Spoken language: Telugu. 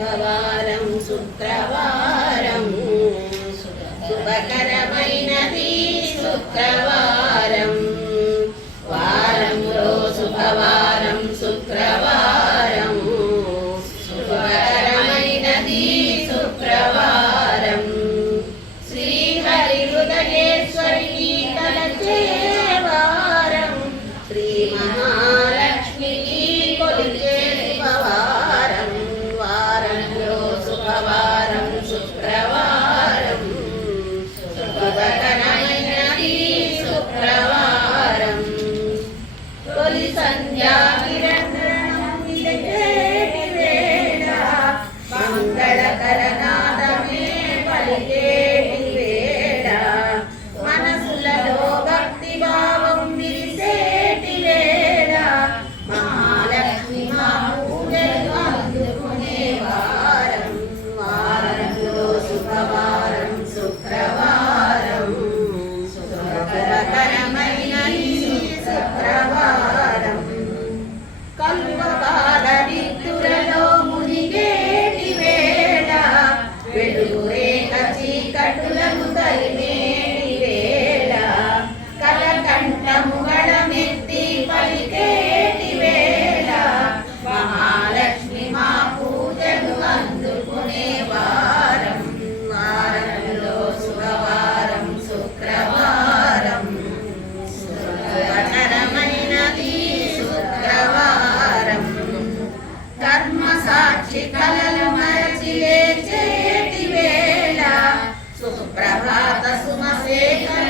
శుభవారం శుక్రవారం శుభకరమైనది శుక్రవారం వారంలో శుభవారం శుక్రవారం శుభకరమైనది శుక్రవారం శ్రీహరి హృదయేశ్వరి తలచే వారం శ్రీ మహాలక్ష్మికి కొలిచే శుభవారం వారంలో శుభవారం శుక్రవారం శుభకరమైనది శుక్రవారం తొలి సంధ్యా కిరణం విలిచేటి వేళ మంగళకరనాదమే పలికేటి వేళ మనసులలో భక్తి భావం విరిసేటి వేళ మహాలక్ష్మి మా పూజలు అందుకునే వారం వారంలో శుభవారం శుక్రవారం శుభకరమైనది శుక్రవారం కల్పకాల నిద్దులలో మునిగేటి వేళ వెలుగు రేఖ చీకటులను తరిమేటి వేళ కలకంఠము గళమెత్తి పలికేటి వేళ మహాలక్ష్మి మా పూజలు అందుకునే వారం వారంలో శుభవారం శుక్రవారం శుభకరమైనది శుక్రవారం కర్మ సాక్షి కలలు మరచి లేచేటి వేళ సుప్రభాత సుమశేఖర